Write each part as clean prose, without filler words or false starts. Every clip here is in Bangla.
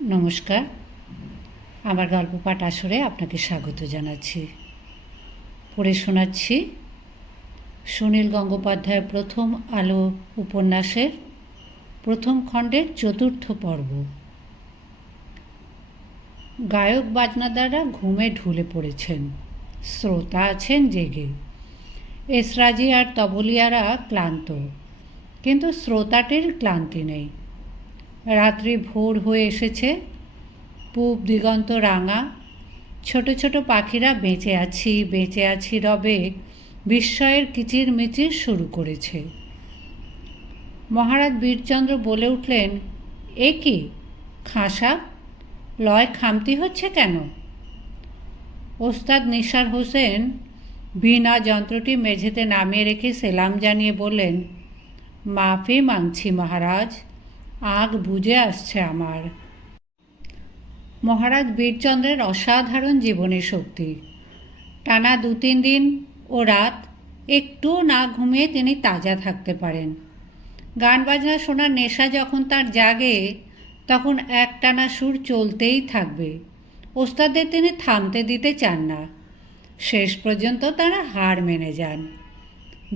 নমস্কার, আমার গল্প পাঠ আসরে আপনাকে স্বাগত জানাচ্ছি। পড়ে শোনাচ্ছি সুনীল গঙ্গোপাধ্যায়ের প্রথম আলো উপন্যাসের প্রথম খণ্ডের ৪র্থ পর্ব। গায়ক বাজনাদাররা ঘুমে ঢুলে পড়েছেন, শ্রোতা আছেন জেগে। এসরাজি আর তবলিয়ারা ক্লান্ত, কিন্তু শ্রোতাটির ক্লান্তি নেই। রাত্রি ভোর হয়ে এসেছে, পূব দিগন্ত রাঙা। ছোট ছোট পাখিরা বেঁচে আছি রবে বিস্ময়ের কিচিরমিচির শুরু করেছে। মহারাজ বীরচন্দ্র বলে উঠলেন, এ কি খাসা, লয় খামতি হচ্ছে কেন? ওস্তাদ নিসার হোসেন বীণা যন্ত্রটি মেঝেতে নামিয়ে রেখে সেলাম জানিয়ে বললেন, মাফি মাংছি মহারাজ, আগ বুঝে আসছে আমার। মহারাজ বীরচন্দ্রের অসাধারণ জীবনী শক্তি। টানা ২-৩ দিন ও রাত একটুও না ঘুমিয়ে তিনি তাজা থাকতে পারেন। গান বাজনা শোনার নেশা যখন তার জাগে, তখন একটানা সুর চলতেই থাকবে। ওস্তাদদের তিনি থামতে দিতে চান না। শেষ পর্যন্ত তারা হার মেনে যান।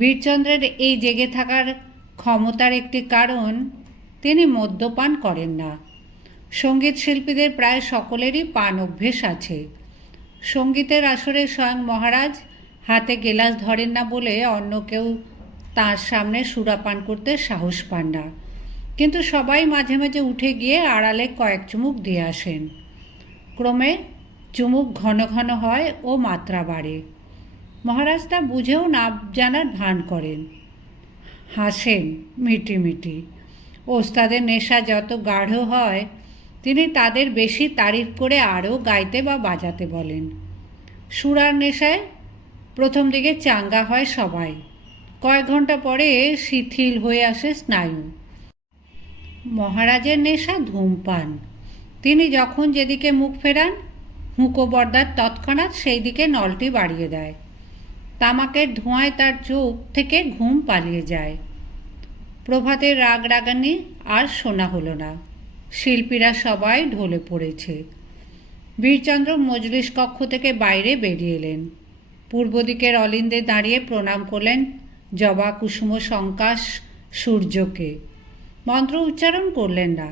বীরচন্দ্রের এই জেগে থাকার ক্ষমতার একটি কারণ, তিনি মদ্যপান করেন না। সঙ্গীত শিল্পীদের প্রায় সকলেরই পান অভ্যেস আছে। সঙ্গীতের আসরে স্বয়ং মহারাজ হাতে গেলাস ধরেন না বলে অন্য কেউ তাঁর সামনে সুরাপান করতে সাহস পান না, কিন্তু সবাই মাঝে মাঝে উঠে গিয়ে আড়ালে কয়েক চুমুক দিয়ে আসেন। ক্রমে চুমুক ঘন ঘন হয় ও মাত্রা বাড়ে। মহারাজ তা বুঝেও না জানার ভান করেন, হাসেন মিটিমিটি। ওস্তাদের নেশা যত গাঢ় হয়, তিনি তাদের বেশি তারিফ করে আরও গাইতে বা বাজাতে বলেন। সুরার নেশায় প্রথম দিকে চাঙ্গা হয় সবাই, কয়েক ঘন্টা পরে শিথিল হয়ে আসে স্নায়ু। মহারাজের নেশা ধূমপান। তিনি যখন যেদিকে মুখ ফেরান, হুঁকোবর্দার তৎক্ষণাৎ সেই দিকে নলটি বাড়িয়ে দেয়। তামাকের ধোঁয়ায় তার চোখ থেকে ঘুম পালিয়ে যায়। প্রভাতের রাগ রাগানি আর শোনা হলো না। শিল্পীরা সবাই ঢলে পড়েছে। বীরচন্দ্র মজলিস কক্ষ থেকে বাইরে বেরিয়ে এলেন। পূর্ব দিকের অলিন্দে দাঁড়িয়ে প্রণাম করলেন জবা কুসুম সংকাশ সূর্যকে। মন্ত্র উচ্চারণ করলেন না।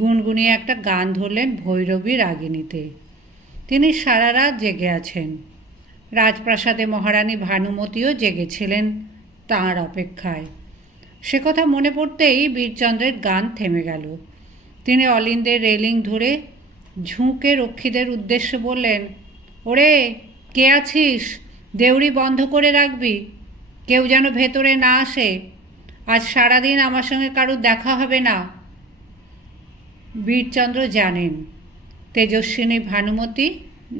গুনগুনিয়ে একটা গান ধরলেন ভৈরবী রাগিণীতে। তিনি সারা রাত জেগে আছেন। রাজপ্রাসাদে মহারানী ভানুমতীও জেগেছিলেন তাঁর অপেক্ষায়। সে কথা মনে পড়তেই বীরচন্দ্রের গান থেমে গেল। তিনি অলিন্দের রেলিং ধরে ঝুঁকে রক্ষীদের উদ্দেশ্যে বললেন, ওরে কে আছিস, দেউড়ি বন্ধ করে রাখবি, কেউ যেন ভেতরে না আসে। আজ সারাদিন আমার সঙ্গে কারুর দেখা হবে না। বীরচন্দ্র জানেন তেজস্বিনী ভানুমতী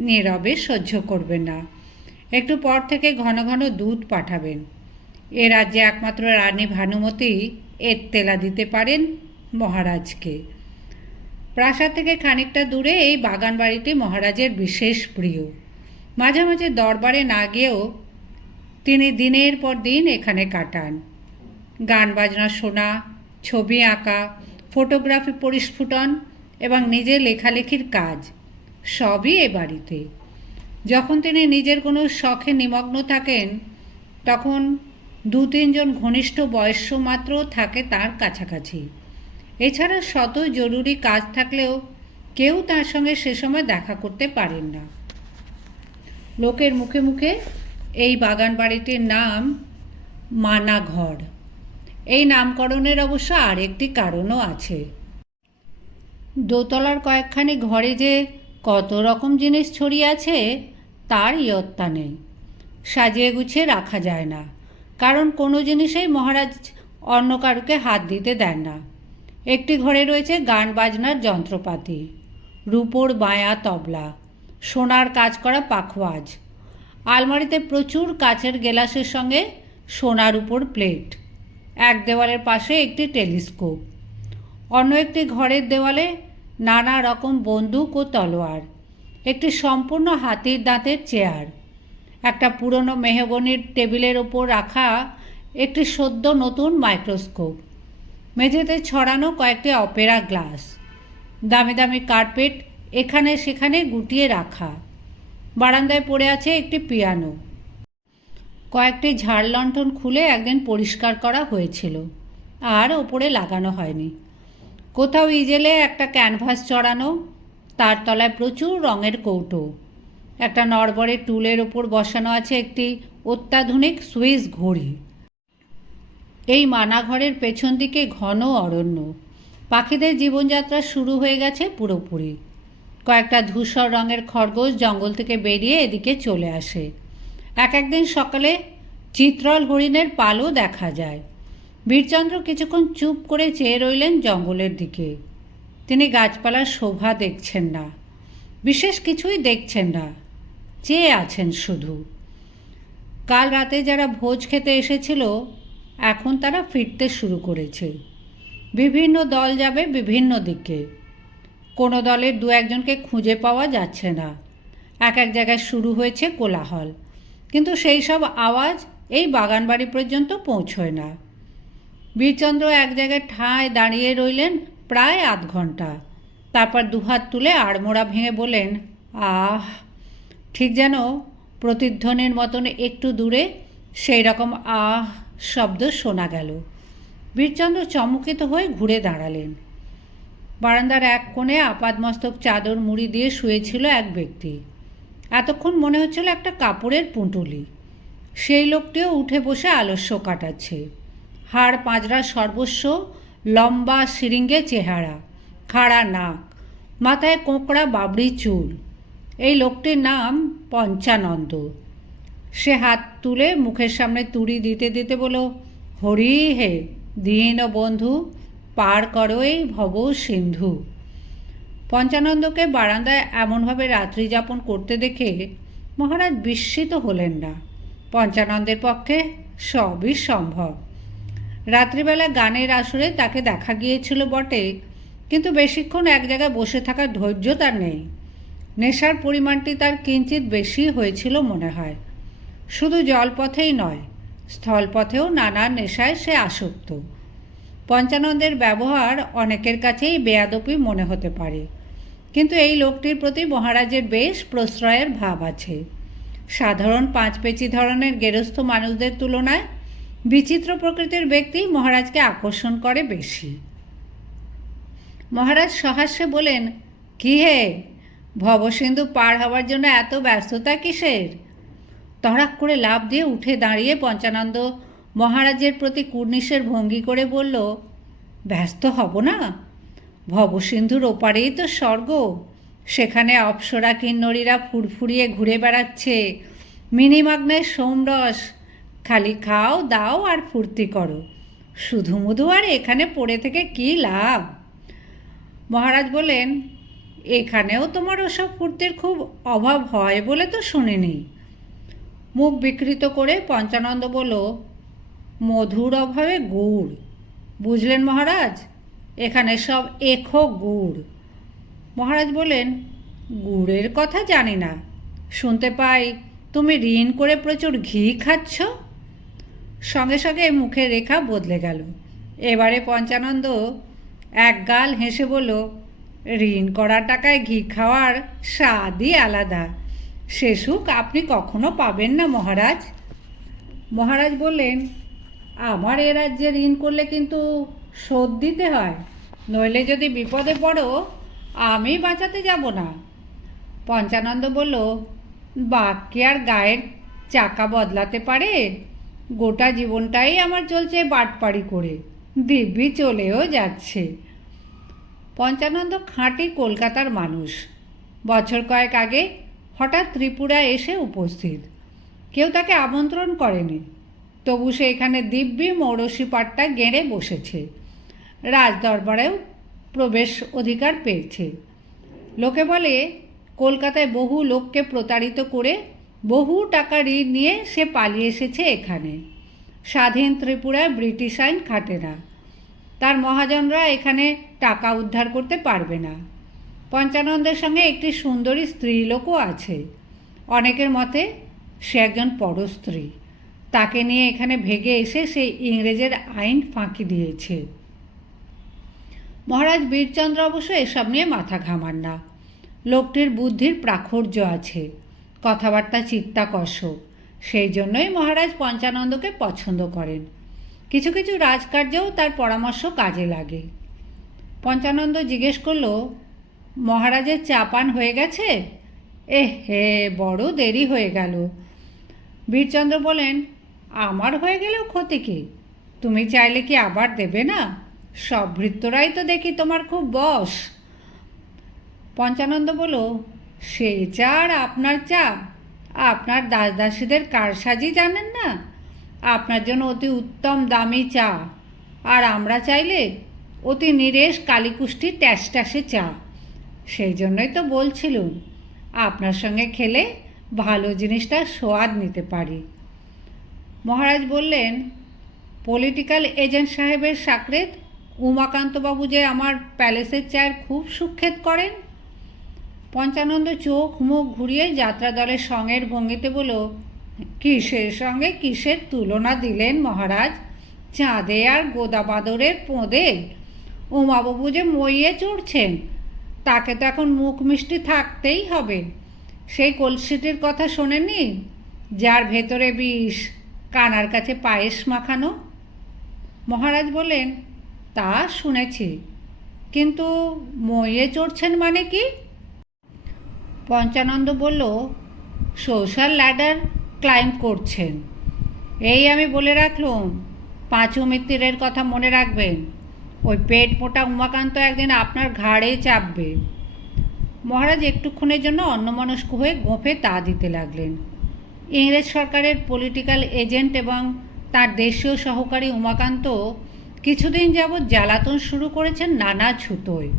নীরবে সহ্য করবেন না। একটু পর থেকে ঘন ঘন দূত পাঠাবেন। এ রাজ্যে একমাত্র রানী ভানুমতী এত্তেলা দিতে পারেন মহারাজকে। প্রাসাদ থেকে খানিকটা দূরে এই বাগান বাড়িটি মহারাজের বিশেষ প্রিয়। মাঝে মাঝে দরবারে না গিয়েও তিনি দিনের পর দিন এখানে কাটান। গান বাজনা শোনা, ছবি আঁকা, ফটোগ্রাফি পরিস্ফুটন এবং নিজের লেখালেখির কাজ সবই এ বাড়িতে। যখন তিনি নিজের কোনো শখে নিমগ্ন থাকেন, তখন ২-৩ জন ঘনিষ্ঠ বয়স্য মাত্র থাকে তার কাছাকাছি। এছাড়া শত জরুরি কাজ থাকলেও কেউ তার সঙ্গে সে সময় দেখা করতে পারেন না। লোকের মুখে মুখে এই বাগান বাড়িটির নাম মানাঘর। এই নামকরণের অবশ্য আরেকটি কারণও আছে। দোতলার কয়েকখানি ঘরে যে কত রকম জিনিস ছড়িয়ে আছে তার ইয়ত্তা নেই। সাজিয়ে গুছিয়ে রাখা যায় না, কারণ কোনো জিনিসেই মহারাজ অন্য কারুকে হাত দিতে দেন না। একটি ঘরে রয়েছে গান বাজনার যন্ত্রপাতি, রূপোর বায়া তবলা, সোনার কাজ করা পাখওয়াজ। আলমারিতে প্রচুর কাচের গেলাসের সঙ্গে সোনার উপর প্লেট। এক দেওয়ালের পাশে একটি টেলিস্কোপ। অন্য একটি ঘরের দেওয়ালে নানা রকম বন্দুক ও তলোয়ার। একটি সম্পূর্ণ হাতির দাঁতের চেয়ার। একটা পুরনো মেহগনির টেবিলের ওপর রাখা একটি সদ্য নতুন মাইক্রোস্কোপ। মেঝেতে ছড়ানো কয়েকটি অপেরা গ্লাস। দামি দামি কার্পেট এখানে সেখানে গুটিয়ে রাখা। বারান্দায় পড়ে আছে একটি পিয়ানো। কয়েকটি ঝাড় লণ্ঠন খুলে একদিন পরিষ্কার করা হয়েছিল, আর ওপরে লাগানো হয়নি। কোথাও ইজেলে একটা ক্যানভাস চড়ানো, তার তলায় প্রচুর রঙের কৌটো। একটা নড়বড়ে টুলের ওপর বসানো আছে একটি অত্যাধুনিক সুইস ঘড়ি। এই মানাঘরের পেছন দিকে ঘন অরণ্য। পাখিদের জীবনযাত্রা শুরু হয়ে গেছে পুরোপুরি। কয়েকটা ধূসর রঙের খরগোশ জঙ্গল থেকে বেরিয়ে এদিকে চলে আসে। একদিন সকালে চিত্রল হরিণের পালও দেখা যায়। বীরচন্দ্র কিছুক্ষণ চুপ করে চেয়ে রইলেন জঙ্গলের দিকে। তিনি গাছপালার শোভা দেখছেন না, বিশেষ কিছুই দেখছেন না, চেয়ে আছেন শুধু। কাল রাতে যারা ভোজ খেতে এসেছিল এখন তারা ফিরতে শুরু করেছে। বিভিন্ন দল যাবে বিভিন্ন দিকে। কোনো দলের দু একজনকে খুঁজে পাওয়া যাচ্ছে না। এক জায়গায় শুরু হয়েছে কোলাহল, কিন্তু সেই সব আওয়াজ এই বাগানবাড়ি পর্যন্ত পৌঁছয় না। বীরচন্দ্র এক জায়গায় ঠায় দাঁড়িয়ে রইলেন প্রায় আধ ঘন্টা। তারপর দুহাত তুলে আড়মোড়া ভেঙে বললেন, আহ! ঠিক যেন প্রতিধ্বনির মতন একটু দূরে সেই রকম আহ শব্দ শোনা গেল। বীরচন্দ্র চমকিত হয়ে ঘুরে দাঁড়ালেন। বারান্দার এক কোণে আপাদমস্তক চাদর মুড়ি দিয়ে শুয়েছিল এক ব্যক্তি। এতক্ষণ মনে হচ্ছিল একটা কাপড়ের পুঁটুলি। সেই লোকটিও উঠে বসে আলস্য কাটাচ্ছে। হাড় পাঁজরা সর্বস্ব, লম্বা সিরিঙ্গে চেহারা, খাড়া নাক, মাথায় কোঁকড়া বাবরি চুল। এই লোকটির নাম পঞ্চানন্দ। সে হাত তুলে মুখের সামনে তুড়ি দিতে দিতে বলল, হরি হে দীন বন্ধু, পার করো এই ভব সিন্ধু। পঞ্চানন্দকে বারান্দায় এমনভাবে রাত্রি যাপন করতে দেখে মহারাজ বিস্মিত হলেন না। পঞ্চানন্দের পক্ষে সবই সম্ভব। রাত্রিবেলা গানের আসরে তাকে দেখা গিয়েছিল বটে, কিন্তু বেশিক্ষণ এক জায়গায় বসে থাকার ধৈর্য তার নেই। নেশার পরিমাণটি তার কিঞ্চিত বেশি হয়েছিল মনে হয়। শুধু জলপথেই নয়, স্থলপথেও নানা নেশায় সে আসক্ত। পঞ্চানন্দের ব্যবহার অনেকের কাছেই বেয়াদপি মনে হতে পারে, কিন্তু এই লোকটির প্রতি মহারাজের বেশ প্রশ্রয়ের ভাব আছে। সাধারণ পাঁচপেচি ধরনের গেরস্থ মানুষদের তুলনায় বিচিত্র প্রকৃতির ব্যক্তি মহারাজকে আকর্ষণ করে বেশি। মহারাজ সহাস্যে বলেন, কি হে, ভবসিন্ধু পার হওয়ার জন্য এত ব্যস্ততা কিসের? তড়াক করে লাফ দিয়ে উঠে দাঁড়িয়ে পঞ্চানন্দ মহারাজের প্রতি কুর্নিশের ভঙ্গি করে বলল, ব্যস্ত হব না? ভবসিন্ধুর ওপারেই তো স্বর্গ। সেখানে অপ্সরা কিন্নরীরা ফুরফুরিয়ে ঘুরে বেড়াচ্ছে, মিনিমাগ্নের সোমরস। খালি খাও দাও আর ফুর্তি করো। শুধু মুধু আর এখানে পড়ে থেকে কী লাভ? মহারাজ বলেন, এখানেও তোমার ওসব ফুর্তির খুব অভাব হয় বলে তো শুনিনি। মুখ বিকৃত করে পঞ্চানন্দ বলল, মধুর অভাবে গুড়। বুঝলেন মহারাজ, এখানে সব এখো গুড়। মহারাজ বলেন, গুড়ের কথা জানি না, শুনতে পাই তুমি ঋণ করে প্রচুর ঘি খাচ্ছ। সঙ্গে সঙ্গে মুখের রেখা বদলে গেল। এবারে পঞ্চানন্দ এক গাল হেসে বলল, ঋণ করা টাকায় ঘি খাওয়ার স্বাদই আলাদা। সে সুখ আপনি কখনো পাবেন না মহারাজ। মহারাজ বললেন, আমার এ রাজ্যে ঋণ করলে কিন্তু শোধ দিতে হয়, নইলে যদি বিপদে পড়ো আমি বাঁচাতে যাব না। পঞ্চানন্দ বলল, বাক্যে আর গায়ের চাকা বদলাতে পারে? গোটা জীবনটাই আমার চলছে বাটপাড়ি করে, দিব্যি চলেও যাচ্ছে। পঞ্চানন্দ খাঁটি কলকাতার মানুষ। বছর কয়েক আগে হঠাৎ ত্রিপুরা এসে উপস্থিত। কেউ তাকে আমন্ত্রণ করেনি, তবু সে এখানে দিব্যি মৌরসী পাট্টা গেঁড়ে বসেছে। রাজদরবারেও প্রবেশ অধিকার পেয়েছে। লোকে বলে, কলকাতায় বহু লোককে প্রতারিত করে বহু টাকা ঋণ নিয়ে সে পালিয়ে এসেছে এখানে। স্বাধীন ত্রিপুরায় ব্রিটিশ আইন খাটে না, তার মহাজনরা এখানে টাকা উদ্ধার করতে পারবে না। পঞ্চানন্দের সঙ্গে একটি সুন্দরী স্ত্রীলোকও আছে। অনেকের মতে সে একজন পরস্ত্রী। তাকে নিয়ে এখানে ভেগে এসে সেই ইংরেজের আইন ফাঁকি দিয়েছে। মহারাজ বীরচন্দ্র অবশ্য এসব নিয়ে মাথা ঘামান না। লোকটির বুদ্ধির প্রাচুর্য আছে, কথাবার্তা চিত্তাকর্ষক, সেই জন্যই মহারাজ পঞ্চানন্দকে পছন্দ করেন। কিছু কিছু রাজকার্যেও তার পরামর্শ কাজে লাগে। পঞ্চানন্দ জিজ্ঞেস করল, মহারাজের চা পান হয়ে গেছে? হে, বড় দেরি হয়ে গেল। বীরচন্দ্র বলেন, আমার হয়ে গেলেও ক্ষতি কি? তুমি চাইলে কি আবার দেবে না? সব ভৃত্যরাই তো দেখি তোমার খুব বশ। পঞ্চানন্দ বলল, সেই চা আর আপনার চা, আপনার দাসদাসীদের কারসাজি জানেন না? আপনার জন্য অতি উত্তম দামি চা, আর আমরা চাইলে অতি নিরেশ কালীকুষ্টি ট্যাস ট্যাসে চা। সেই জন্যই তো বলছিলুম, আপনার সঙ্গে খেলে ভালো জিনিসটার স্বাদ নিতে পারি। মহারাজ বললেন, পলিটিক্যাল এজেন্ট সাহেবের সাকরেত উমাকান্তবাবু যে আমার প্যালেসের চায়ের খুব সুখ্যাত করেন। পঞ্চানন্দ চোখ মুখ ঘুরিয়ে যাত্রা দলের সঙ্গের ভঙ্গিতে বলল, কিসের সঙ্গে কিসের তুলনা দিলেন মহারাজ? চাঁদে আর গোদাবাদরের পোঁদে? উমাবাবু যে মইয়ে চড়ছেন, তাকে তো এখন মুখ মিষ্টি থাকতেই হবে। সেই কলসিটির কথা শোনেননি, যার ভেতরে বিষ, কানার কাছে পায়েস মাখানো? মহারাজ বললেন, তা শুনেছি, কিন্তু মইয়ে চড়ছেন মানে কি? পঞ্চানন্দ বলল, সোশ্যাল ল্যাডার ক্লাইম্ব করছেন। এই আমি বলে রাখলুম, পাঁচু মিত্তিরের কথা মনে রাখবেন। ওই পেট মোটা উমাকান্ত একদিন আপনার ঘাড়ে চাপবে। মহারাজ একটুক্ষণের জন্য অন্যমনস্ক হয়ে গোঁফে তা দিতে লাগলেন। ইংরেজ সরকারের পলিটিক্যাল এজেন্ট এবং তার দেশীয় সহকারী উমাকান্ত কিছুদিন যাবৎ জ্বালাতন শুরু করেছেন নানা ছুতোয়।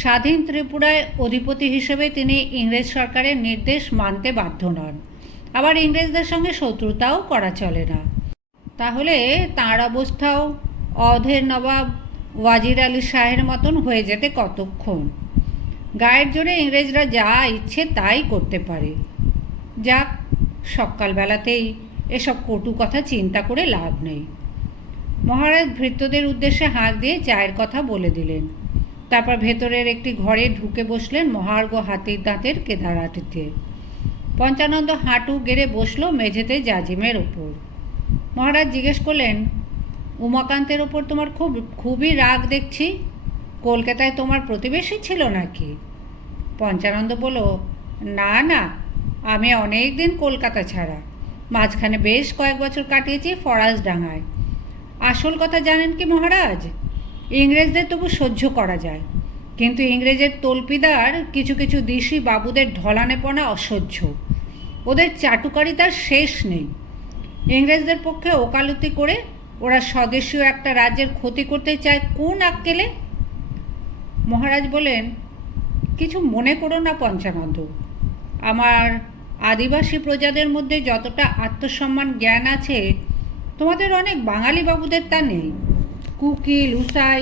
স্বাধীন ত্রিপুরায় অধিপতি হিসেবে তিনি ইংরেজ সরকারের নির্দেশ মানতে বাধ্য নন, আবার ইংরেজদের সঙ্গে শত্রুতাও করা চলে না। তাহলে তাঁর অবস্থাও অধের নবাব ওয়াজির আলী শাহের মতন হয়ে যেতে কতক্ষণ? গায়ের জোরে ইংরেজরা যা ইচ্ছে তাই করতে পারে। যাক, সকালবেলাতেই এসব কটু কথা চিন্তা করে লাভ নেই। মহারাজ ভৃত্যদের উদ্দেশ্যে হাঁক দিয়ে চায়ের কথা বলে দিলেন। তারপর ভেতরের একটি ঘরে ঢুকে বসলেন মহার্ঘ হাতির দাঁতের কেদারাটিতে। পঞ্চানন্দ হাঁটু গেড়ে বসল মেঝেতে জাজিমের ওপর। মহারাজ জিজ্ঞেস করলেন, উমাকান্তের ওপর তোমার খুবই রাগ দেখছি। কলকাতায় তোমার প্রতিবেশী ছিল নাকি? পঞ্চানন্দ বলল, না না, আমি অনেক দিন কলকাতা ছাড়া, মাঝখানে বেশ কয়েক বছর কাটিয়েছি ফরাসডাঙ্গায়। আসল কথা জানেন কি মহারাজ, ইংরেজদের তবু সহ্য করা যায়, কিন্তু ইংরেজের তল্পিদার কিছু কিছু দিশি বাবুদের ঢলানেপনা অসহ্য। ওদের চাটুকারিতার শেষ নেই। ইংরেজদের পক্ষে ওকালতি করে ওরা স্বদেশীয় একটা রাজ্যের ক্ষতি করতে চায় কোন আক্কেলে? মহারাজ বলেন, কিছু মনে করো না পঞ্চানন্দ, আমার আদিবাসী প্রজাদের মধ্যে যতটা আত্মসম্মান জ্ঞান আছে, তোমাদের অনেক বাঙালি বাবুদের তা নেই। কুকি লুসাই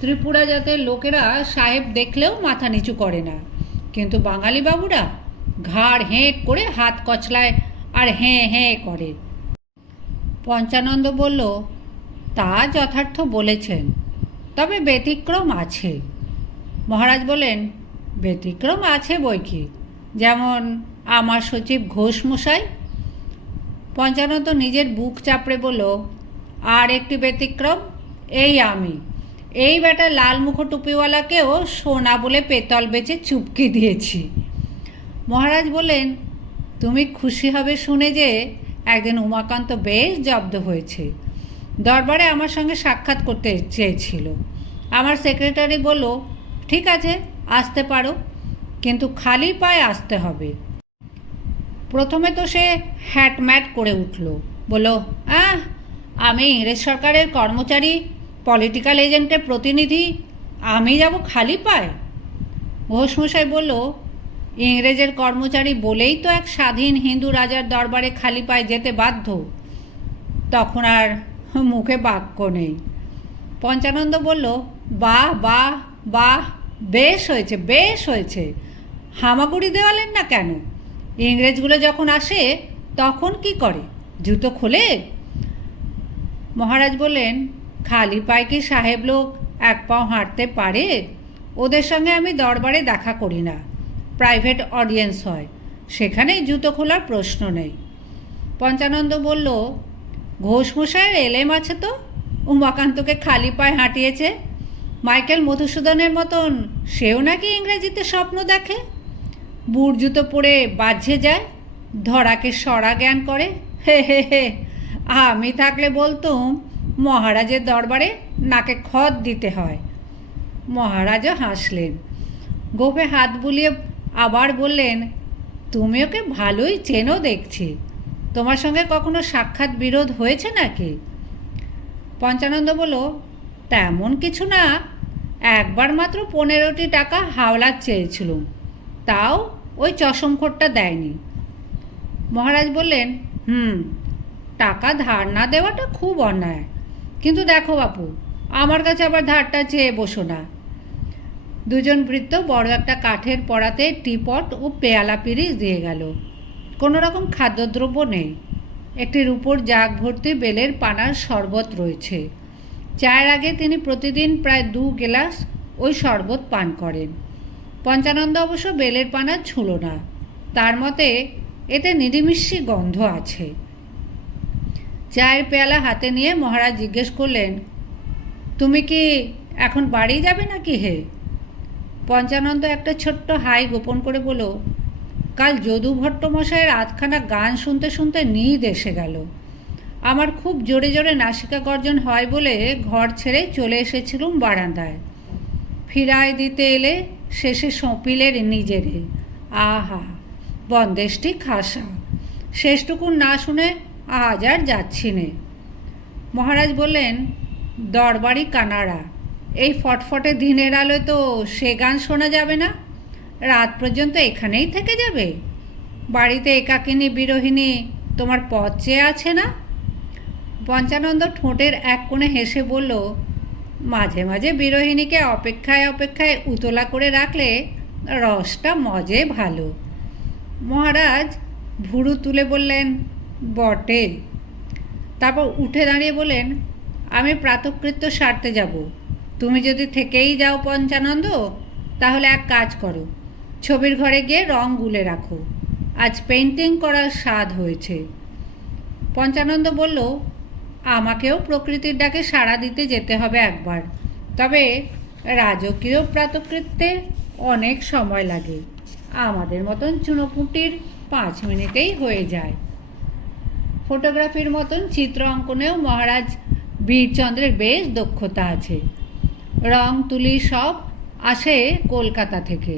ত্রিপুরা জাতের লোকেরা সাহেব দেখলেও মাথা নিচু করে না, কিন্তু বাঙালি বাবুরা ঘাড় হেঁট করে হাত কচলায় আর হ্যাঁ হ্যাঁ করে। পঞ্চানন্দ বলল, তা যথার্থ বলেছেন, তবে ব্যতিক্রম আছে। মহারাজ বলেন, ব্যতিক্রম আছে বই কি, যেমন আমার সচিব ঘোষ মশাই। পঞ্চানন্দ নিজের বুক চাপড়ে বলল, আর একটি ব্যতিক্রম, এই আমি এই বেটা লাল মুখো টুপিওয়ালাকেও সোনা বলে পেতল বেচে চুপকি দিয়েছি। মহারাজ বললেন, তুমি খুশি হবে শুনে যে একদিন উমাকান্ত বেশ জব্দ হয়েছে। দরবারে আমার সঙ্গে সাক্ষাৎ করতে চেয়েছিল। আমার সেক্রেটারি বলল, ঠিক আছে আসতে পারো, কিন্তু খালি পায়ে আসতে হবে। প্রথমে তো সে হ্যাটম্যাট করে উঠল, বলল, আমি ইংরেজ সরকারের কর্মচারী, পলিটিক্যাল এজেন্টের প্রতিনিধি, আমি যাব খালি পায়ে? ঘোষমশাই বলল, ইংরেজের কর্মচারী বলেই তো এক স্বাধীন হিন্দু রাজার দরবারে খালি পায়ে যেতে বাধ্য। তখন আর মুখে বাক্য নেই। পঞ্চানন্দ বলল, বাহ বাহ বাহ, বেশ হয়েছে বেশ হয়েছে, হামাগুড়ি দেওয়ালেন না কেন? ইংরেজগুলো যখন আসে তখন কি করে, জুতো খোলে? মহারাজ বললেন, খালি পায়ে কি সাহেব লোক এক পাও হাঁটতে পারে? ওদের সঙ্গে আমি দরবারে দেখা করি না, প্রাইভেট অডিয়েন্স হয়, সেখানেই জুতো খোলার প্রশ্ন নেই। পঞ্চানন্দ বলল, ঘোষমশাইয়ের এলেম আছে তো, উমাকান্তকে খালি পায়ে হাঁটিয়েছে। মাইকেল মধুসূদনের মতন সেও নাকি ইংরেজিতে স্বপ্ন দেখে। বুট জুতো পরে বাহ্যে যায়, ধরাকে সরা জ্ঞান করে। হে হে হে, আমি থাকলে বলতুম মহারাজের দরবারে নাকে খত দিতে হয়। মহারাজও হাসলেন, গোফে হাত বুলিয়ে আবার বললেন, তুমি ওকে ভালোই চেনো দেখছি, তোমার সঙ্গে কখনো সাক্ষাৎ বিরোধ হয়েছে নাকি? পঞ্চানন্দ বলল, তেমন কিছু না, একবার মাত্র 15টি টাকা হাওলাত চেয়েছিলুম, তাও ওই চশমখোরটা দেয়নি। মহারাজ বললেন, টাকা ধার না দেওয়াটা খুব অন্যায়, কিন্তু দেখো বাপু, আমার কাছে আবার ধারটা চেয়ে বসো না। দুজন ভৃত্য বড় একটা কাঠের পড়াতে টিপট ও পেয়ালা পিরিচ দিয়ে গেল। কোনো রকম খাদ্যদ্রব্য নেই। একটি রূপোর জাগ ভর্তি বেলের পানার শরবত রয়েছে। চায়ের আগে তিনি প্রতিদিন প্রায় 2 গ্লাস ওই শরবত পান করেন। পঞ্চানন্দ অবশ্য বেলের পানা ছুঁল না, তার মতে এতে নিরিমিষ্টি গন্ধ আছে। চায়ের পেয়ালা হাতে নিয়ে মহারাজ জিজ্ঞেস করলেন, তুমি কি এখন বাড়ি যাবে নাকি হে? পঞ্চানন্দ একটা ছোট্ট হাই গোপন করে বলল, কাল যদু ভট্টমশাইয়ের আধখানা গান শুনতে শুনতে নিদ এসে গেল। আমার খুব জোরে জোরে নাসিকা গর্জন হয় বলে ঘর ছেড়ে চলে এসেছিলুম বারান্দায়। ফিরায় দিতে এলে শেষে সঁপিলের নিজেরে, আহা বন্দেশটি খাসা, শেষটুকু না শুনে আজ আর যাচ্ছি নে। মহারাজ বললেন, দরবারি কানাড়া, এই ফটফটে দিনের আলোয় তো সে গান শোনা যাবে না, রাত পর্যন্ত এখানেই থেকে যাবে? বাড়িতে একাকিনী বিরোহিনী তোমার পথ চেয়ে আছে না? পঞ্চানন্দ ঠোঁটের এক কোণে হেসে বলল, মাঝে মাঝে বিরোহিনীকে অপেক্ষায় অপেক্ষায় উতলা করে রাখলে রসটা মজে ভালো। মহারাজ ভুরু তুলে বললেন, বটে। তারপর উঠে দাঁড়িয়ে বলেন, আমি প্রাতঃকৃত্য সারতে যাব, তুমি যদি থেকেই যাও পঞ্চানন্দ, তাহলে এক কাজ করো, ছবির ঘরে গিয়ে রং গুলে রাখো, আজ পেন্টিং করার স্বাদ হয়েছে। পঞ্চানন্দ বলল, আমাকেও প্রকৃতির ডাকে সাড়া দিতে যেতে হবে একবার, তবে রাজকীয় প্রাতঃকৃত্যে অনেক সময় লাগে, আমাদের মতন চুনোপুটির 5 মিনিটেই হয়ে যায়। ফটোগ্রাফির মতন চিত্র অঙ্কনেও মহারাজ বীরচন্দ্রের বেশ দক্ষতা আছে। রং তুলি সব আসে কলকাতা থেকে।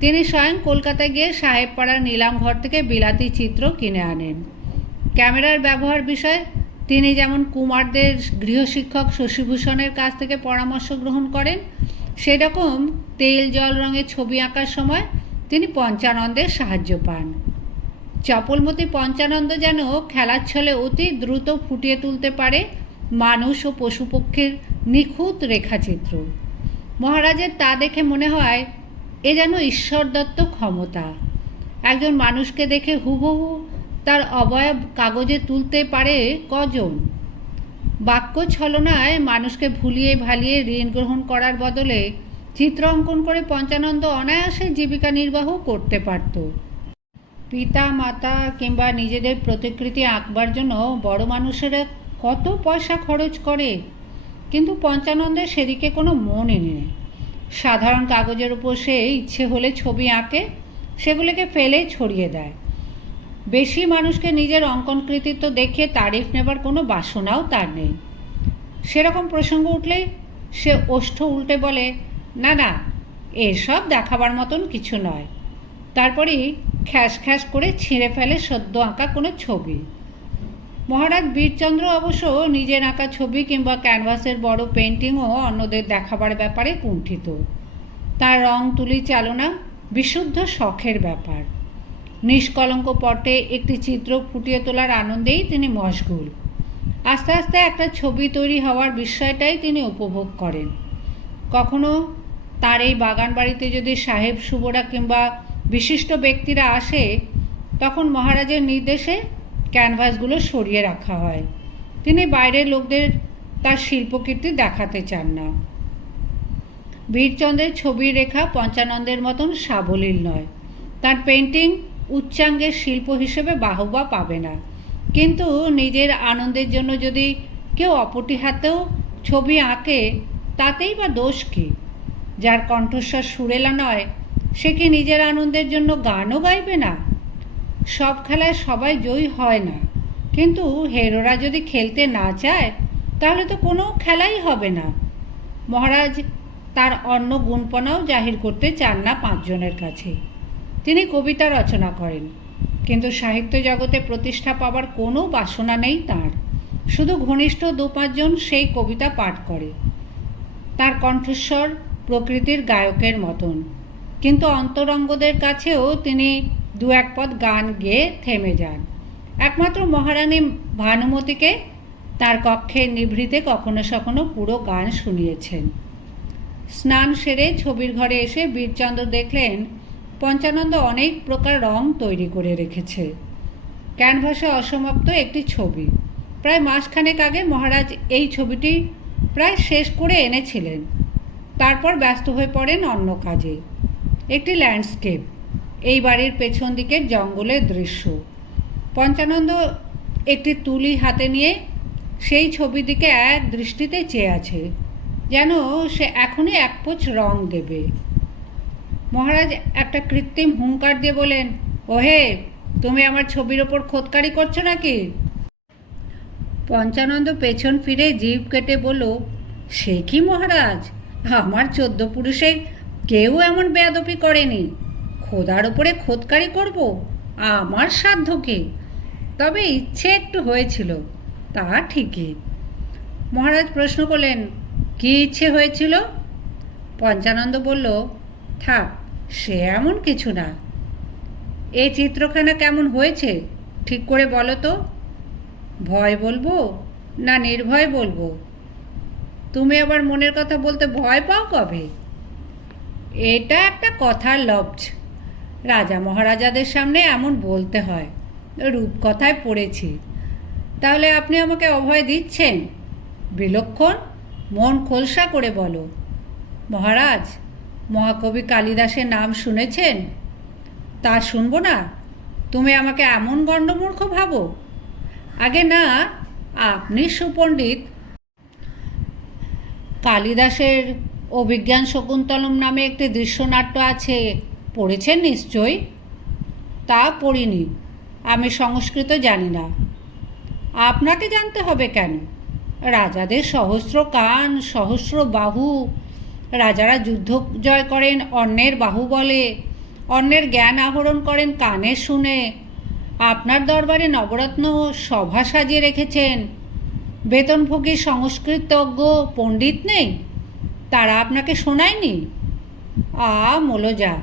তিনি স্বয়ং কলকাতায় গিয়ে সাহেবপাড়ার নিলাম ঘর থেকে বিলাতি চিত্র কিনে আনেন। ক্যামেরার ব্যবহার বিষয়ে তিনি যেমন কুমারদের গৃহশিক্ষক শশীভূষণের কাছ থেকে পরামর্শ গ্রহণ করেন, সেরকম তেল জল রঙে ছবি আঁকার সময় তিনি পঞ্চানন্দের সাহায্য পান। চপলমতি পঞ্চানন্দ যেন খেলার ছলে অতি দ্রুত ফুটিয়ে তুলতে পারে মানুষ ও পশুপক্ষীর নিখুঁত রেখাচিত্র। মহারাজের তা দেখে মনে হয় এ যেন ঈশ্বরদত্ত ক্ষমতা। একজন মানুষকে দেখে হুবহু তার অবয়ব কাগজে তুলতে পারে কজন? বাক্য ছলনায় মানুষকে ভুলিয়ে ভালিয়ে ঋণ গ্রহণ করার বদলে চিত্র অঙ্কন করে পঞ্চানন্দ অনায়াসে জীবিকা নির্বাহ করতে পারত। পিতা মাতা কিংবা নিজেদের প্রতিকৃতি আঁকবার জন্য বড় মানুষেরা কত পয়সা খরচ করে, কিন্তু পঞ্চানন্দের সেদিকে কোনো মনই নেই। সাধারণ কাগজের উপর সে ইচ্ছে হলে ছবি আঁকে, সেগুলোকে ফেলে ছড়িয়ে দেয়। বেশি মানুষকে নিজের অঙ্কন কৃতিত্ব দেখিয়ে তারিফ নেবার কোনো বাসনাও তার নেই। সেরকম প্রসঙ্গ উঠলেই সে ওষ্ঠ উল্টে বলে, না না, এসব দেখাবার মতন কিছু নয়। তারপরেই খ্যাস খ্যাস করে ছিঁড়ে ফেলে সদ্য আঁকা কোনো ছবি। মহারাজ বীরচন্দ্র অবশ্য নিজের আঁকা ছবি কিংবা ক্যানভাসের বড় পেন্টিংও অন্যদের দেখাবার ব্যাপারে কুণ্ঠিত। তার রং তুলি চালনা বিশুদ্ধ শখের ব্যাপার। নিষ্কলঙ্ক পটে একটি চিত্র ফুটিয়ে তোলার আনন্দেই তিনি মশগুল। আস্তে আস্তে একটা ছবি তৈরি হওয়ার বিষয়টাই তিনি উপভোগ করেন। কখনো তার এই বাগান বাড়িতে যদি সাহেব সুবরা কিংবা বিশিষ্ট ব্যক্তিরা আসে, তখন মহারাজের নির্দেশে ক্যানভাসগুলো সরিয়ে রাখা হয়। তিনি বাইরের লোকদের তার শিল্পকীর্তি দেখাতে চান না। বীরচন্দ্রের ছবির রেখা পঞ্চানন্দের মতন সাবলীল নয়। তার পেন্টিং উচ্চাঙ্গের শিল্প হিসেবে বাহবা পাবে না, কিন্তু নিজের আনন্দের জন্য যদি কেউ অপটি হাতেও ছবি আঁকে তাতেই বা দোষ কী? যার কণ্ঠস্বর সুরেলা নয় সে কি নিজের আনন্দের জন্য গানও গাইবে না? সব খেলায় সবাই জয়ী হয় না, কিন্তু হেরোরা যদি খেলতে না চায় তাহলে তো কোনো খেলাই হবে না। মহারাজ তার অন্য গুণপনাও জাহির করতে চান না পাঁচজনের কাছে। তিনি কবিতা রচনা করেন, কিন্তু সাহিত্য জগতে প্রতিষ্ঠা পাবার কোনো বাসনা নেই তাঁর। শুধু ঘনিষ্ঠ 2-5 জন সেই কবিতা পাঠ করে। তার কণ্ঠস্বর প্রকৃতির গায়কের মতন, কিন্তু অন্তরঙ্গদের কাছেও তিনি 2-1 পদ গান গেয়ে থেমে যান। একমাত্র মহারানী ভানুমতিকে তার কক্ষে নিভৃতে কখনো সখনো পুরো গান শুনিয়েছেন। স্নান সেরে ছবির ঘরে এসে বীরচন্দ্র দেখলেন পঞ্চানন্দ অনেক প্রকার রং তৈরি করে রেখেছে। ক্যানভাসে অসমাপ্ত একটি ছবি। প্রায় মাসখানেক আগে মহারাজ এই ছবিটি প্রায় শেষ করে এনেছিলেন। তারপর ব্যস্ত হয়ে পড়েন অন্য কাজে। একটি ল্যান্ডস্কেপ, এই বাড়ির পেছন দিকের জঙ্গলের দৃশ্য। পঞ্চানন্দ একটি তুলি হাতে নিয়ে সেই ছবির দিকে এক দৃষ্টিতে চেয়ে আছে, যেন সে এখনই এক পোঁচ রং দেবে। মহারাজ একটা কৃত্রিম হুঙ্কার দিয়ে বলেন, ওহে, তুমি আমার ছবির ওপর খোদকারি করছো নাকি? পঞ্চানন্দ পেছন ফিরে জিভ কেটে বলল, সে কি মহারাজ, আমার 14 পুরুষে কেউ এমন বেয়াদপি করেনি। খোদার ওপরে খোদকারি করব? আমার সাধ্য কি? তবে ইচ্ছে একটু হয়েছিল, তা ঠিকই। মহারাজ প্রশ্ন করলেন, কি ইচ্ছে হয়েছিল? পঞ্চানন্দ বলল, থাক, সে এমন কিছু না। এই চিত্রখানা কেমন হয়েছে ঠিক করে বলো তো। ভয় বলবো না নির্ভয় বলবো? তুমি আবার মনের কথা বলতে ভয় পাও কবে? এটা একটা কথার লব্জ। রাজা মহারাজাদের সামনে এমন বলতে হয়, রূপকথায় পড়েছি। তাহলে আপনি আমাকে অভয় দিচ্ছেন? বিলক্ষণ, মন খোলসা করে বলো। মহারাজ, মহাকবি কালিদাসের নাম শুনেছেন? তা শুনবো না? তুমি আমাকে এমন গণ্ডমূর্খ ভাবো? আগে না, আপনি সুপণ্ডিত। কালিদাসের অভিজ্ঞান শকুন্তলম নামে একটি দৃশ্যনাট্য আছে, পড়েছেন নিশ্চয়ই? তা পড়িনি, আমি সংস্কৃত জানি না। আপনাকে জানতে হবে কেন? রাজাদের সহস্র কান, সহস্র বাহু। রাজারা যুদ্ধ জয় করেন অন্যের বাহু বলে, অন্যের জ্ঞান আহরণ করেন কানে শুনে। আপনার দরবারে নবরত্ন সভা সাজিয়ে রেখেছেন। বেতনভোগী সংস্কৃতজ্ঞ পণ্ডিত নেই? তারা আপনাকে শোনায়নি? মোলজা,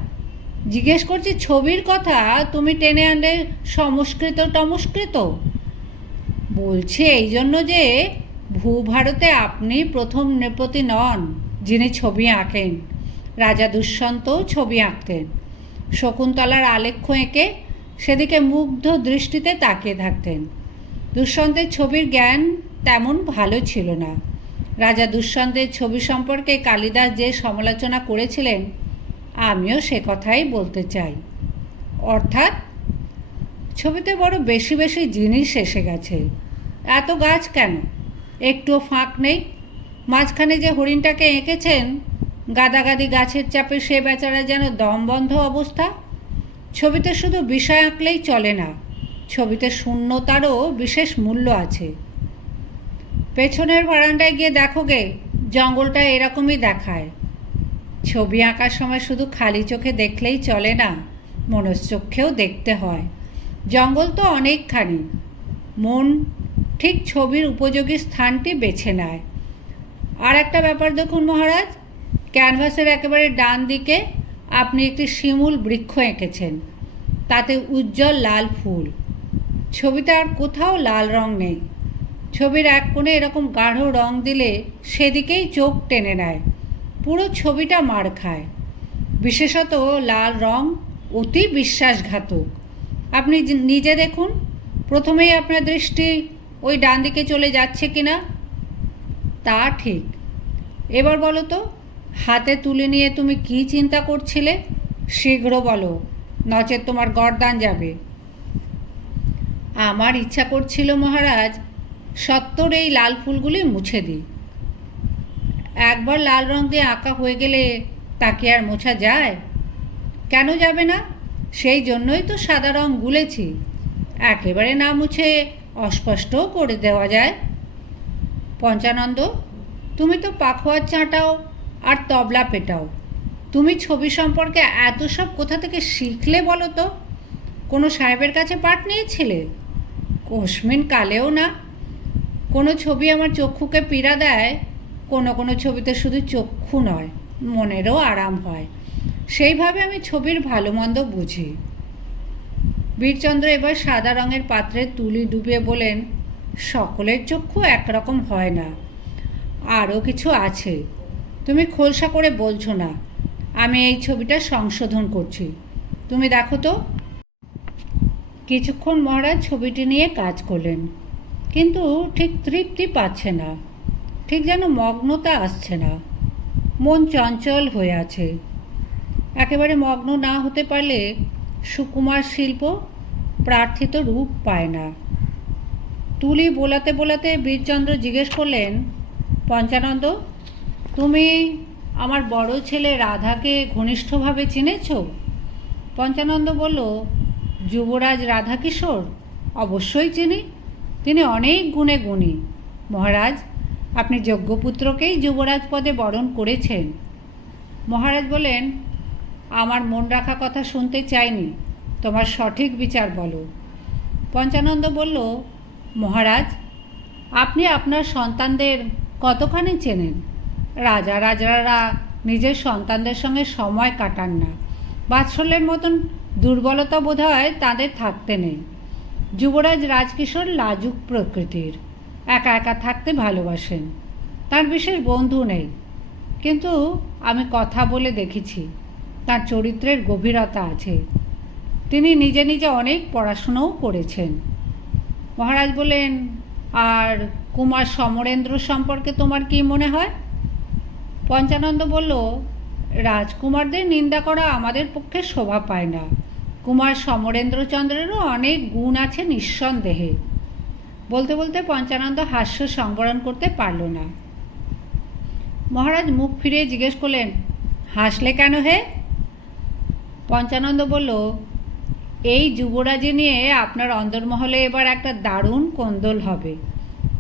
জিজ্ঞেস করছি ছবির কথা, তুমি টেনে আনলে সংস্কৃত টমস্কৃত। বলছি এই জন্য যে ভূভারতে আপনি প্রথম নৃপতি নন যিনি ছবি আঁকেন। রাজা দুষ্যন্তও ছবি আঁকতেন। শকুন্তলার আলেখ্য এঁকে সেদিকে মুগ্ধ দৃষ্টিতে তাকিয়ে থাকতেন। দুষ্যন্তের ছবির জ্ঞান তেমন ভালো ছিল না। রাজা দুষ্যন্তের ছবি সম্পর্কে কালিদাস যে সমালোচনা করেছিলেন, আমিও সে কথাই বলতে চাই। অর্থাৎ ছবিতে বড় বেশি বেশি জিনিস এসে গেছে। এত গাছ কেন? একটুও ফাঁক নেই। মাঝখানে যে হরিণটাকে এঁকেছেন, গাদাগাদি গাছের চাপে সে বেচারা যেন দমবন্ধ অবস্থা। ছবিতে শুধু বিষয় আঁকলেই চলে না, ছবিতে শূন্যতারও বিশেষ মূল্য আছে। পেছনের বারান্দায় গিয়ে দেখো গে, জঙ্গলটা এরকমই দেখায়। ছবি আঁকার সময় শুধু খালি চোখে দেখলেই চলে না, মনশ্চক্ষেও দেখতে হয়। জঙ্গল তো অনেকখানি। মন ঠিক ছবির উপযোগী স্থানটি বেছে নেয়। আর একটা ব্যাপার দেখুন মহারাজ, ক্যানভাসের একেবারে ডান দিকে আপনি একটি শিমুল বৃক্ষ এঁকেছেন, তাতে উজ্জ্বল লাল ফুল। ছবিতে আর কোথাও লাল রং নেই। ছবির এক কোণে এরকম গাঢ় রং দিলে সেদিকেই চোখ টেনে নেয়, পুরো ছবিটা মার খায়। বিশেষত লাল রং অতি বিশ্বাসঘাতক। আপনি নিজে দেখুন, প্রথমেই আপনার দৃষ্টি ওই ডান দিকে চলে যাচ্ছে কিনা। তা ঠিক। এবার বলো তো, হাতে তুলে নিয়ে তুমি কি চিন্তা করছিলে? শীঘ্র বলো, নচেৎ তোমার গর্দান যাবে। আমার ইচ্ছা করছিল মহারাজ, সত্তর এই লাল ফুলগুলি মুছে দিই। একবার লাল রং দিয়ে আঁকা হয়ে গেলে তা কি আর মোছা যায়? কেন যাবে না? সেই জন্যই তো সাদা রং গুলেছি। একেবারে না মুছে অস্পষ্টও করে দেওয়া যায়। পঞ্চানন্দ, তুমি তো পাখোয়ার চাঁটাও আর তবলা পেটাও। তুমি ছবি সম্পর্কে এত সব কোথা থেকে শিখলে বলো তো? কোনো সাহেবের কাছে পাঠ নিয়েছিলে? কসমিন কালেও না। কোনো ছবি আমার চক্ষুকে পীড়া দেয়, কোনো কোনো ছবিতে শুধু চক্ষু নয়, মনেরও আরাম হয়। সেইভাবে আমি ছবির ভালো মন্দ বুঝি। বীরচন্দ্র এবার সাদা রঙের পাত্রে তুলি ডুবিয়ে বলেন, সকলের চক্ষু একরকম হয় না, আরও কিছু আছে। তুমি খোলসা করে বলছো না। আমি এই ছবিটা সংশোধন করছি, তুমি দেখো তো। কিছুক্ষণ মহারাজ ছবিটি নিয়ে কাজ করলেন, কিন্তু ঠিক তৃপ্তি পাচ্ছে না। ঠিক যেন মগ্নতা আসছে না। মন চঞ্চল হয়ে আছে। একেবারে মগ্ন না হতে পারলে সুকুমার শিল্প প্রার্থিত রূপ পায় না। তুলি বোলাতে বোলাতে বীরচন্দ্র জিজ্ঞেস করলেন, পঞ্চানন্দ, তুমি আমার বড় ছেলে রাধাকে ঘনিষ্ঠভাবে চিনেছ? পঞ্চানন্দ বলল, যুবরাজ রাধাকিশোর অবশ্যই চিনি। তিনি অনেক গুণে গুণী। মহারাজ, আপনি যজ্ঞপুত্রকেই যুবরাজ পদে বরণ করেছেন। মহারাজ বলেন, আমার মন রাখা কথা শুনতে চাইনি, তোমার সঠিক বিচার বলো। পঞ্চানন্দ বলল, মহারাজ, আপনি আপনার সন্তানদের কতখানি চেনেন? রাজা রাজারা নিজের সন্তানদের সঙ্গে সময় কাটান না। বাৎসল্যের মতন দুর্বলতা বোধ হয় তাদের থাকতে নেই। যুবরাজ রাজকিশোর লাজুক প্রকৃতির, একা একা থাকতে ভালোবাসেন। তার বিশেষ বন্ধু নেই, কিন্তু আমি কথা বলে দেখেছি তার চরিত্রের গভীরতা আছে। তিনি নিজে নিজে অনেক পড়াশুনোও করেছেন। মহারাজ বলেন, আর কুমার সমরেন্দ্র সম্পর্কে তোমার কি মনে হয়? পঞ্চানন্দ বলল, রাজকুমারদের নিন্দা করা আমাদের পক্ষে শোভা পায় না। কুমার সমরেন্দ্রচন্দ্রেরও অনেক গুণ আছে নিঃসন্দেহে। বলতে বলতে পঞ্চানন্দ হাস্য সংবরণ করতে পারল না। মহারাজ মুখ ফিরিয়ে জিজ্ঞেস করলেন, হাসলে কেন হে? পঞ্চানন্দ বলল, এই যুবরাজি নিয়ে আপনার অন্দরমহলে এবার একটা দারুণ কোন্দল হবে।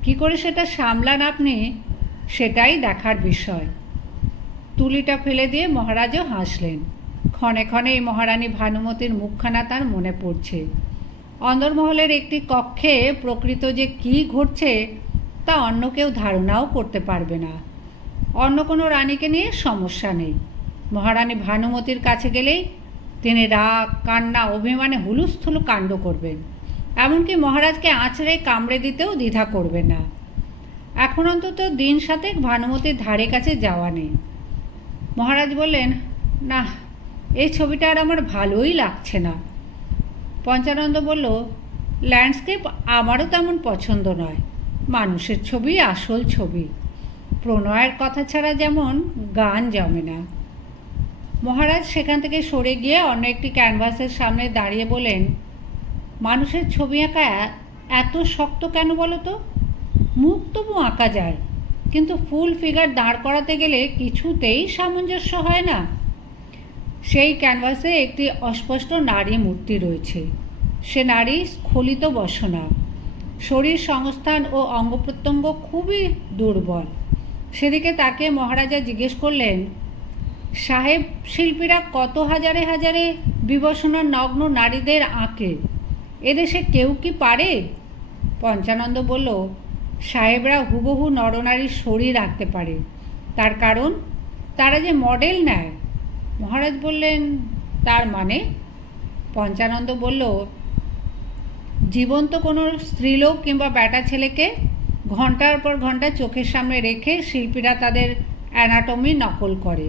কি করে সেটা সামলান আপনি, সেটাই দেখার বিষয়। তুলিটা ফেলে দিয়ে মহারাজও হাসলেন। ক্ষণে ক্ষণে এই মহারানী ভানুমতির মুখখানা তার মনে পড়ছে। অন্দরমহলের একটি কক্ষে প্রকৃত যে কী ঘটছে তা অন্য কেউ ধারণাও করতে পারবে না। অন্য কোনো রানীকে নিয়ে সমস্যা নেই। মহারানী ভানুমতির কাছে গেলেই তিনি রাগ, কান্না, অভিমানে হুলুস্থুলু কাণ্ড করবেন। এমনকি মহারাজকে আঁচড়ে কামড়ে দিতেও দ্বিধা করবে না। এখন অন্তত দিন সাতেক ভানুমতির ধারে কাছে যাওয়া নেই। মহারাজ বললেন, না, এই ছবিটা আর আমার ভালোই লাগছে না। পঞ্চানন্দ বলল, ল্যান্ডস্কেপ আমারও তেমন পছন্দ নয়। মানুষের ছবি আসল ছবি। প্রণয়ের কথা ছাড়া যেমন গান জমে না। মহারাজ সেখান থেকে সরে গিয়ে অন্য একটি ক্যানভাসের সামনে দাঁড়িয়ে বলেন, মানুষের ছবি আঁকা এত শক্ত কেন বলো তো? মুখ তবু আঁকা যায়, কিন্তু ফুল ফিগার দাঁড় করাতে গেলে কিছুতেই সামঞ্জস্য হয় না। সেই ক্যানভাসে একটি অস্পষ্ট নারী মূর্তি রয়েছে। সে নারী স্খলিত বসনা, শরীর সংস্থান ও অঙ্গপ্রত্যঙ্গ খুবই দুর্বল। সেদিকে তাকিয়ে মহারাজা জিজ্ঞেস করলেন, সাহেব শিল্পীরা কত হাজারে হাজারে বিবসনা নগ্ন নারীদের আঁকে, এদেশে কেউ কি পারে? পঞ্চানন্দ বলল, সাহেবরা হুবহু নরনারীর শরীর আঁকতে পারে। তার কারণ তারা যে মডেল নেয়। মহারাজ বললেন, তার মানে? পঞ্চানন্দ বলল, জীবন্ত কোনো স্ত্রীলোক কিংবা ব্যাটা ছেলেকে ঘন্টার পর ঘন্টা চোখের সামনে রেখে শিল্পীরা তাদের অ্যানাটমি নকল করে।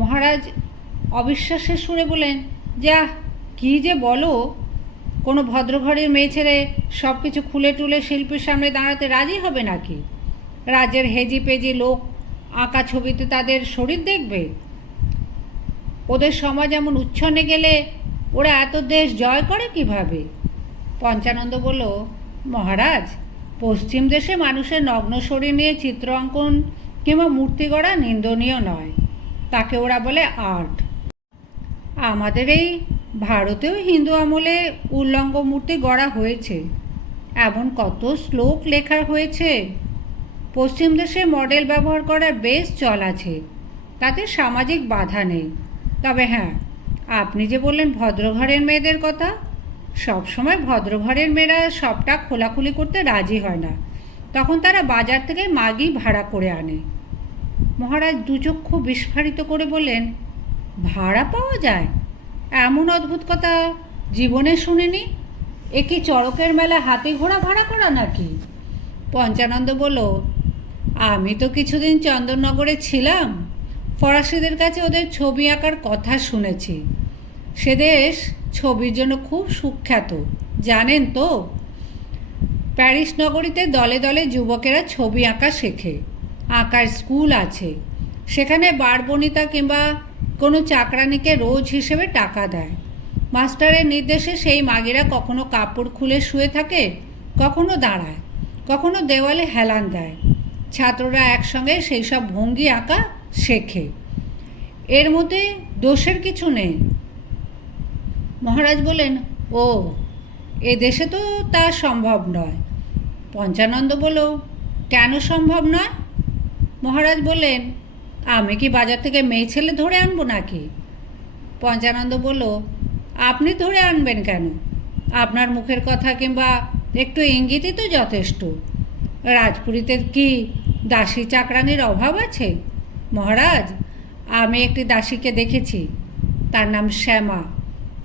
মহারাজ অবিশ্বাসের সুরে বলেন, যা কী যে বলো! কোনো ভদ্রঘরের মেয়ে ছেড়ে সব কিছু খুলে টুলে শিল্পীর সামনে দাঁড়াতে রাজি হবে নাকি? রাজ্যের হেজি পেজি লোক আঁকা ছবিতে তাদের শরীর দেখবে? ওদের সমাজ এমন উচ্ছন্নে গেলে ওরা এত দেশ জয় করে কিভাবে? পঞ্চানন্দ বলল, মহারাজ, পশ্চিম দেশে মানুষের নগ্ন শরীর নিয়ে চিত্র অঙ্কন কিংবা মূর্তি গড়া নিন্দনীয় নয়, তাকে ওরা বলে আর্ট। আমাদের এই ভারতেও হিন্দু আমলে উল্লঙ্গ মূর্তি গড়া হয়েছে, এমন কত শ্লোক লেখা হয়েছে। পশ্চিম দেশে মডেল ব্যবহার করার বেশ চল আছে, তাতে সামাজিক বাধা নেই। তবে হ্যাঁ, আপনি যে বললেন ভদ্রঘরের মেয়েদের কথা, সবসময় ভদ্রঘরের মেয়েরা সবটা খোলাখুলি করতে রাজি হয় না, তখন তারা বাজার থেকে মাগি ভাড়া করে আনে। মহারাজ দুচক্ষু বিস্ফারিত করে বললেন, ভাড়া পাওয়া যায়? এমন অদ্ভুত কথা জীবনে শুনিনি। এ কি চড়কের মেলা হাতি ঘোড়া ভাড়া করা নাকি? পঞ্চানন্দ বলল, আমি তো কিছুদিন চন্দননগরে ছিলাম, ফরাসিদের কাছে ওদের ছবি আঁকার কথা শুনেছি। সে দেশ ছবির জন্য খুব সুখ্যাত, জানেন তো। প্যারিস নগরীতে দলে দলে যুবকেরা ছবি আঁকা শেখে, আঁকার স্কুল আছে। সেখানে বারবনিতা কিংবা কোনো চাকরানিকে রোজ হিসেবে টাকা দেয়। মাস্টারের নির্দেশে সেই মাগিরা কখনো কাপড় খুলে শুয়ে থাকে, কখনো দাঁড়ায়, কখনো দেওয়ালে হেলান দেয়। ছাত্ররা একসঙ্গে সেই সব ভঙ্গি আঁকা শেখে। এর মধ্যে দোষের কিছু নেই। মহারাজ বলেন, ও, এ দেশে তো তা সম্ভব নয়। পঞ্চানন্দ বলল, কেন সম্ভব নয়? মহারাজ বললেন, আমি কি বাজার থেকে মেয়ে ছেলে ধরে আনবো নাকি? পঞ্চানন্দ বলল, আপনি ধরে আনবেন কেন? আপনার মুখের কথা কিংবা একটু ইঙ্গিতই তো যথেষ্ট। রাজপুরীতে কি দাসী চাকরানির অভাব আছে? মহারাজ, আমি একটি দাসীকে দেখেছি, তার নাম শ্যামা।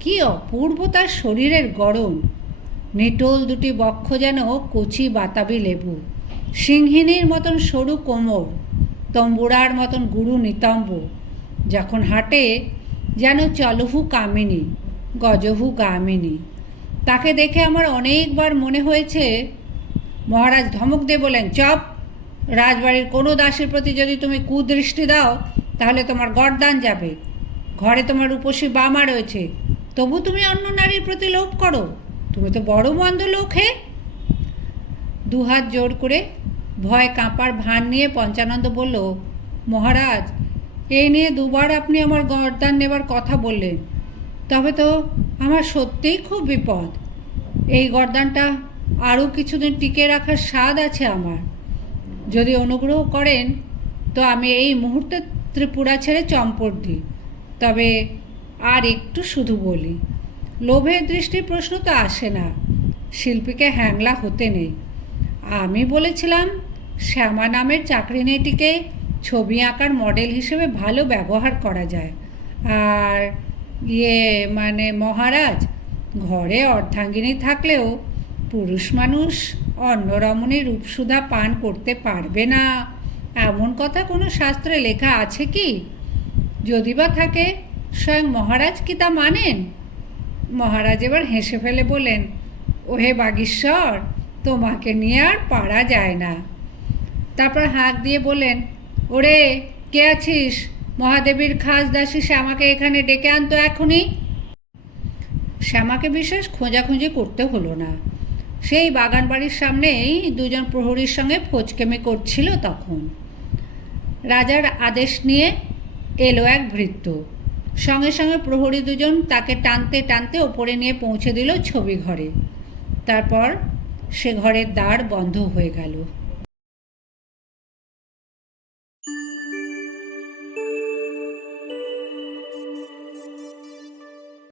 কি অপূর্ব তার শরীরের গড়ন! নিটোল দুটি বক্ষ যেন কচি বাতাবি লেবু, সিংহিনীর মতন সরু কোমর, তম্বুরার মতন গুরু নিতম্ব। যখন হাঁটে যেন চলহু কামিনী, গজহু গামিনী। তাকে দেখে আমার অনেকবার মনে হয়েছে। মহারাজ ধমক দিয়ে বলেন, চপ! রাজবাড়ির কোনো দাসীর প্রতি যদি তুমি কুদৃষ্টি দাও তাহলে তোমার গর্দান যাবে। ঘরে তোমার রূপসী বামা রয়েছে, তবু তুমি অন্য নারীর প্রতি লোভ করো? তুমি তো বড় মন্দ লোক হে। দুহাত জোর করে ভয় কাঁপার ভান নিয়ে পঞ্চানন্দ বলল, মহারাজ, এই নিয়ে দুবার আপনি আমার গর্দান নেবার কথা বললেন, তবে তো আমার সত্যিই খুব বিপদ। এই গর্দানটা আরও কিছুদিন টিকে রাখার স্বাদ আছে আমার। যদি অনুগ্রহ করেন তো আমি এই মুহূর্তে ত্রিপুরা ছেড়ে চম্পট দিই। তবে আর একটু শুধু বলি, লোভের দৃষ্টির প্রশ্ন তো আসে না, শিল্পীকে হ্যাংলা হতে নেই। আমি বলেছিলাম শ্যামা নামের চাকরিনীটিকে ছবি আঁকার মডেল হিসেবে ভালো ব্যবহার করা যায়। আর মহারাজ, ঘরে অর্ধাঙ্গিনী থাকলেও পুরুষ মানুষ অন্য রমণীর রূপসুধা পান করতে পারবে না, এমন কথা কোনো শাস্ত্রে লেখা আছে কি? যদি বা থাকে, স্বয়ং মহারাজ কি তা মানেন? মহারাজ এবার হেসে ফেলে বলেন, ওহে বাগীশ্বর, তোমাকে নিয়ে আর পারা যায় না। তারপর হাঁক দিয়ে বলেন, ওরে, কে আছিস? মহাদেবীর খাস দাসী শ্যামাকে এখানে ডেকে আনতো এখনই। শ্যামাকে বিশেষ খোঁজাখুঁজি করতে হলো না। সেই বাগান বাড়ির সামনেই দুজন প্রহরীর সঙ্গে ফোচকেমি করছিল তখন। রাজার আদেশ নিয়ে এলো এক ভৃত্য। সঙ্গে সঙ্গে প্রহরী দুজন তাকে টানতে টানতে ওপরে নিয়ে পৌঁছে দিল ছবি ঘরে। তারপর সে ঘরের দ্বার বন্ধ হয়ে গেল।